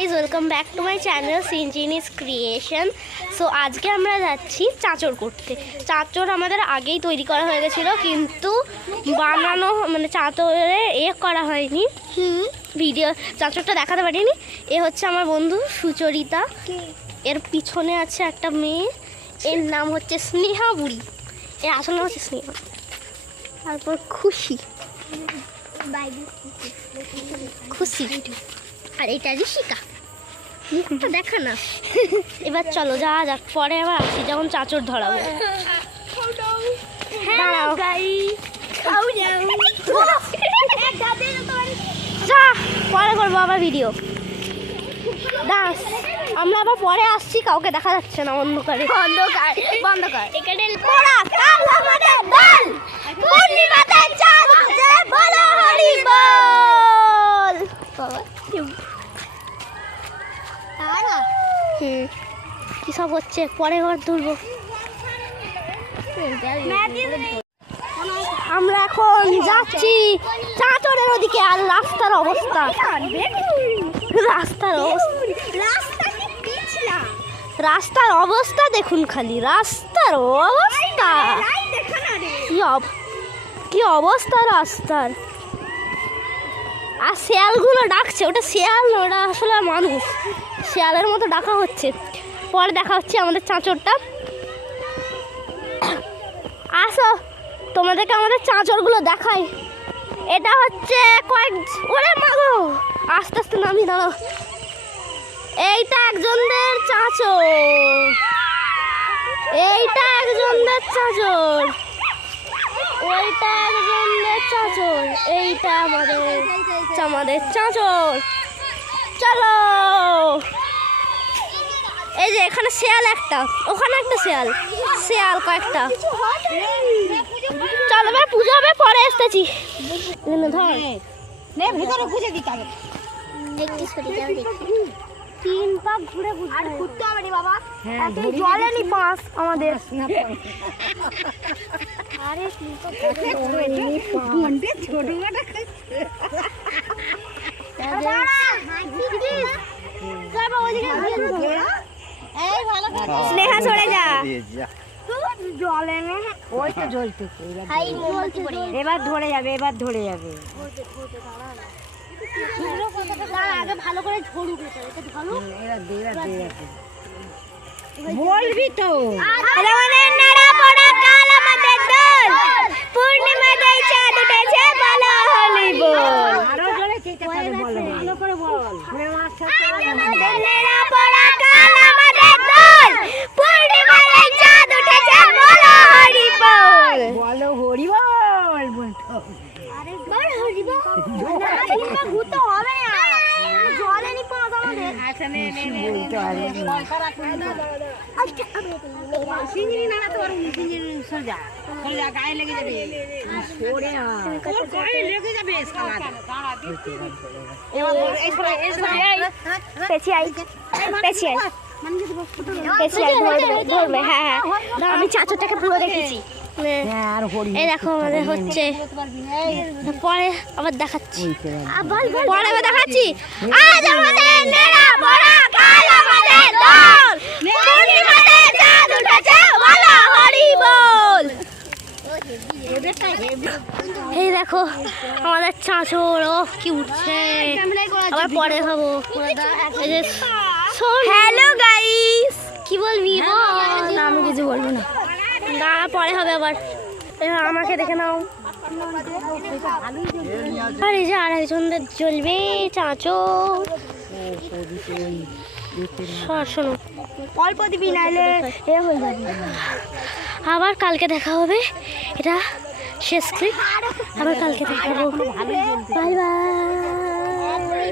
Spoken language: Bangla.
Guys, welcome back to my channel Sinjini's creation. So আজকে আমরা যাচ্ছি চাঁচড় করতে। চাঁচড় আমাদের আগেই তৈরি করা হয়ে গেছিলো, কিন্তু বানানো মানে চাঁচড়ে করা হয়নি। ভিডিও চাঁচড়টা দেখাতে পারিনি। এ হচ্ছে আমার বন্ধু সুচরিতা, এর পিছনে আছে একটা মেয়ে, এর নাম হচ্ছে স্নেহা বুড়ি, এর আসল নাম হচ্ছে স্নেহা। তারপর খুশি খুশি, আর এটা ঋষিকা। মুখটা দেখা না। এবার চলো যাওয়া যাক, পরে আবার আসি যখন চাঁচড় ধরাবো। যা পরে করবো আবার ভিডিও। ডান্স আমরা আবার পরে আসছি, কাউকে দেখা যাচ্ছে না, অন্ধকারে। অন্ধকার বন্ধ কর। এখানে কি সব হচ্ছে, পরে ঘর তুলবো। আমরা এখন যাচ্ছি চাঁচড়ের ওদিকে। আর রাস্তার অবস্থা, রাস্তার অবস্থা দেখুন, খালি রাস্তার অবস্থা কি অবস্থা রাস্তার। আর শেয়ালগুলো ডাকছে, ওটা শেয়াল না, ওটা আসলে মানুষ। শেয়ালের মতো ডাকা হচ্ছে। পরে দেখা হচ্ছে আমাদের চাঁচড়টা। আসো তোমাদেরকে আমাদের চাঁচড়গুলো দেখাই। এটা হচ্ছে ওরে মাগো, আস্তে আস্তে নামি দাঁড়ো। এইটা একজনদের চাঁচড়, এইটা একজনদের চাঁচড়, ওইটা একজনদের চাঁচড়, এইটা আমাদের চাঁচড়। চলো, এই যে এখানে শেয়াল একটা, ওখানে একটা শেয়াল, শেয়াল কয়েকটা। চলো এবার পুজো হবে, পরে আসতেছি। তিন পাক ঘুরে ঘুরতে হবে রে বাবা, জলে নি পাস আমাদের। আরে স্নেহা সরে যা, জলে ওই তো জ্বলতে। এবার ধরে যাবে, এবার ধরে যাবে। আগে ভালো করে ঝরুক, বলবি তো। পূর্ণিমা দেয় চাঁদ উঠেছে, বলো হলি বল। আরো জোরে চেঁচাতে বল, ভালো করে বল। চাঁদ উঠেছে, বলো হরি বল, বলো হরি বল বলতো। আরে বল হরি বল, ঘুরতে হবে না, জলে নি পাস আমাদের। আচ্ছা নে নে নে বলতে হবে, পয়সা রাখুন না। আচ্ছা সিঙ্গি না তো, সিঙ্গি সর যা, সর যা, গায়ে লেগে যাবে। সরে না, ওর গায়ে লেগে যাবে শালা। দাঁড়া দিতে এবার এই সরে পেছি আই, পেছি আই, ধরবে। হ্যাঁ হ্যাঁ, আমি চাঁচড়টাকে পুরো দেখেছি। এই দেখো আমাদের হচ্ছে, পরে আবার দেখাচ্ছি, পরে আবার দেখাচ্ছি। আজ আমাদের নেড়া পড়া, কাল আমাদের দোল, পূর্ণিমাতে চাঁদ উঠেছে, বলো হরি বল। এই দেখো আমাদের চাঁচড়, ও কি উঠছে। আবার পরে খাবো। হ্যালো গাইস, কি বলবি? না আমি কিছু বলবো না, দাঁড়া পরে হবে আবার। এবার আমাকে দেখে নাও। আর এই যে আর একজনদের জ্বলবে চাঁচড়। শোনো, অল্প দিবি, নাইলে এ হয়ে যাবে। আবার কালকে দেখা হবে, এটা শেষ ক্লিপ। আবার কালকে দেখা হবে। Bye bye.